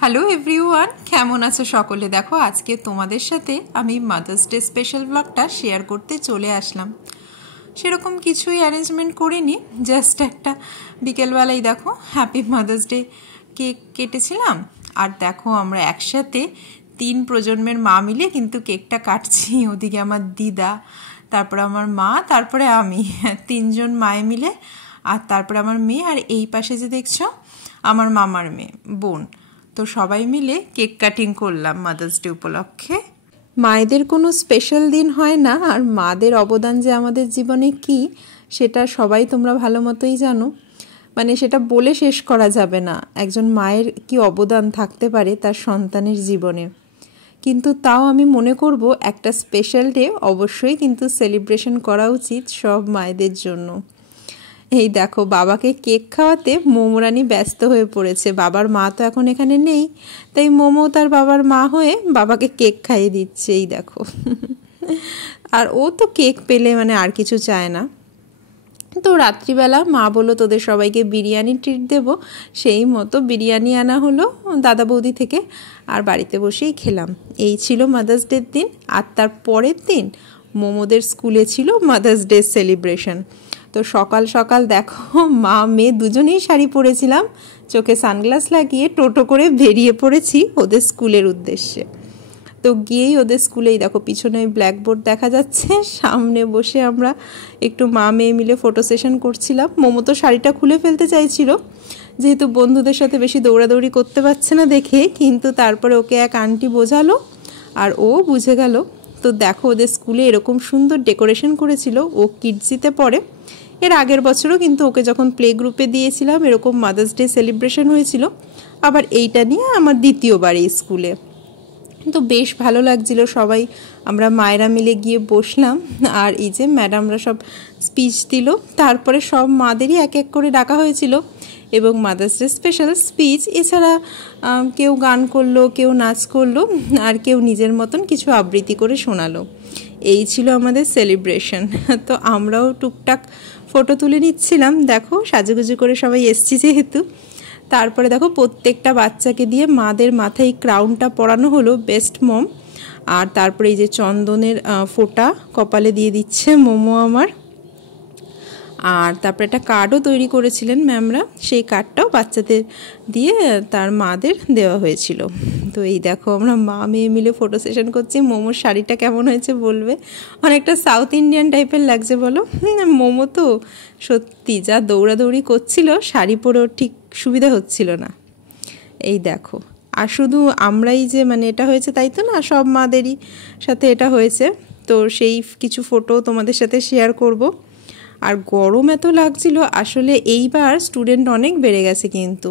Hello everyone, কেমন আছো সকলে? দেখো আজকে তোমাদের সাথে আমি মাদার্স ডে স্পেশাল ব্লগটা শেয়ার করতে চলে আসলাম। সেরকম কিছুই অ্যারেঞ্জমেন্ট করিনি, জাস্ট একটা বিকেলবেলায় দেখো হ্যাপি মাদার্স ডে কেক কেটেছিলাম। আর দেখো আমরা একসাথে 3 প্রজন্মের মা মিলে কিন্তু কেকটা কাটছি। ওদিকে আমার দিদা, তারপরে আমার মা, তারপরে আমি, 3 জন মায়ে মিলে, আর তারপরে আমার মেয়ে, আর এই পাশে যে দেখছো আমার মামার মেয়ে বোন। তো সবাই মিলে কেক কাটিং করলাম মাদার্স ডে উপলক্ষে। মায়েদের কোনো স্পেশাল দিন হয় না, আর মাদের অবদান যে আমাদের জীবনে কি সেটা সবাই তোমরা ভালো মতোই জানো। মানে সেটা বলে শেষ করা যাবে না একজন মায়ের কি অবদান থাকতে পারে তার সন্তানের জীবনে। কিন্তু তাও আমি মনে করব একটা স্পেশাল ডে অবশ্যই কিন্তু সেলিব্রেশন করা উচিত সব মায়েদের জন্য। এই দেখো বাবাকে কেক খাওয়াতে মোমোরানি ব্যস্ত হয়ে পড়েছে। বাবার মা তো এখন এখানে নেই, তাই মোমো তার বাবার মা হয়ে বাবাকে কেক খাইয়ে দিচ্ছে। এই দেখো আর ও তো কেক পেলে মানে আর কিছু চায় না। তো রাত্রিবেলা মা বললো তোদের সবাইকে বিরিয়ানি ট্রিট দেবো, সেই মতো বিরিয়ানি আনা হলো দাদা বৌদি থেকে, আর বাড়িতে বসেই খেলাম। এই ছিল মাদার্স ডের দিন। আর তার পরের দিন মোমোদের স্কুলে ছিল মাদার্স ডে সেলিব্রেশন। তো সকাল সকাল দেখো মা মেয়ে দুজনেই শাড়ি পরেছিলাম, চোখে সানগ্লাস লাগিয়ে টোটো করে বেরিয়ে পড়েছি ওদের স্কুলের উদ্দেশ্যে। তো গিয়েই ওদের স্কুলেই দেখো পিছনে ব্ল্যাকবোর্ড দেখা যাচ্ছে, সামনে বসে আমরা একটু মা মেয়ে মিলে ফটো সেশন করছিলাম। মোমো তো শাড়িটা খুলে ফেলতে চাইছিল, যেহেতু বন্ধুদের সাথে বেশি দৌড়াদৌড়ি করতে পারছে না দেখে, কিন্তু তারপরে ওকে এক আন্টি বোঝালো আর ও বুঝে গেল। তো দেখো ওদের স্কুলে এরকম সুন্দর ডেকোরেশন করেছিল। ও কিডজিতে পড়ে, এর আগের বছরও কিন্তু ওকে যখন প্লে গ্রুপে দিয়েছিলাম এরকম মাদার্স ডে সেলিব্রেশন হয়েছিল। আবার এইটা নিয়ে আমার দ্বিতীয়বার এই স্কুলে। তো বেশ ভালো লাগছিল। সবাই আমরা মায়েরা মিলে গিয়ে বসলাম, আর এই যে ম্যাডামরা সব স্পিচ দিল। তারপরে সব মাদেরই এক এক করে ডাকা হয়েছিল এবং মাদার্স ডে স্পেশাল স্পিচ এছাড়া কেউ গান করলো, কেউ নাচ করলো, আর কেউ নিজের মতন কিছু আবৃত্তি করে শোনালো। এই ছিল আমাদের সেলিব্রেশন। তো আমরাও টুকটাক ফটো তুলে নিচ্ছিলাম। দেখো সাজুগুজু করে সবাই এসছি যেহেতু। তারপরে দেখো প্রত্যেকটা বাচ্চাকে দিয়ে মাদের মাথায় ক্রাউনটা পরানো হলো বেস্ট মম। আর তারপরে এই যে চন্দনের ফোঁটা কপালে দিয়ে দিচ্ছে মোমো আমার। আর তারপরে একটা কার্ডও তৈরি করেছিলেন ম্যামরা, সেই কার্ডটাও বাচ্চাদের দিয়ে তার মাদের দেওয়া হয়েছিল। তো এই দেখো আমরা মা মেয়ে মিলে ফটো সেশন করছি। মোমোর শাড়িটা কেমন হয়েছে বলবে, অনেকটা সাউথ ইন্ডিয়ান টাইপের লাগছে বলো। মোমো তো সত্যি যা দৌড়াদৌড়ি করছিল, শাড়ি পরেও ঠিক সুবিধা হচ্ছিল না। এই দেখো, আর শুধু আমরাই যে মানে এটা হয়েছে তাই তো না, সব মাদেরই সাথে এটা হয়েছে। তো সেই কিছু ফটো তোমাদের সাথে শেয়ার করব। আর গরম এত লাগছিল, আসলে এইবার স্টুডেন্ট অনেক বেড়ে গেছে কিন্তু।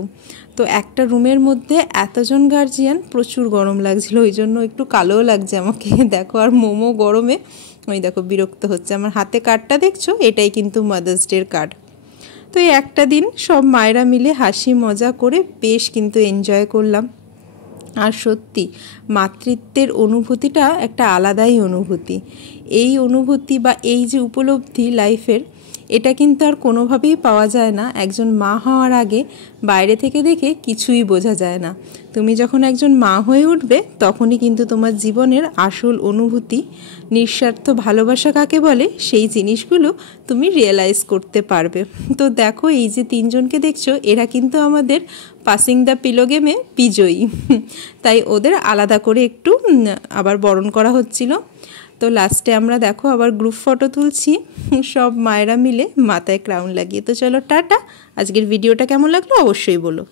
তো একটা রুমের মধ্যে এতজন গার্জিয়ান, প্রচুর গরম লাগছিল, ওই জন্য একটু কালোও লাগছে আমাকে। দেখো আর মোমো গরমে ওই দেখো বিরক্ত হচ্ছে। আমার হাতে কার্ডটা দেখছো, এটাই কিন্তু মাদার্স ডের কার্ড। তো এই একটা দিন সব মায়েরা মিলে হাসি মজা করে বেশ কিন্তু এনজয় করলাম। আর সত্যি মাতৃত্বের অনুভূতিটা একটা আলাদাই অনুভূতি। এই অনুভূতি বা এই যে উপলব্ধি লাইফের, এটা কিন্তু আর কোনোভাবেই পাওয়া যায় না। একজন মা হওয়ার আগে বাইরে থেকে দেখে কিছুই বোঝা যায় না। তুমি যখন একজন মা হয়ে উঠবে তখনই কিন্তু তোমার জীবনের আসল অনুভূতি, নিঃস্বার্থ ভালোবাসা কাকে বলে, সেই জিনিসগুলো তুমি রিয়েলাইজ করতে পারবে। তো দেখো এই যে 3 জনকে দেখছো, এরা কিন্তু আমাদের পাসিং দ্য পিলো গেমে বিজয়ী। তাই ওদের আলাদা করে একটু আবার বরণ করা হচ্ছিল। তো লাস্টে আমরা দেখো আবার গ্রুপ ফটো তুলছি সব মায়েরা মিলে মাথায় ক্রাউন লাগিয়ে। তো চলো টাটা। আজকের ভিডিওটা কেমন লাগলো অবশ্যই বলো।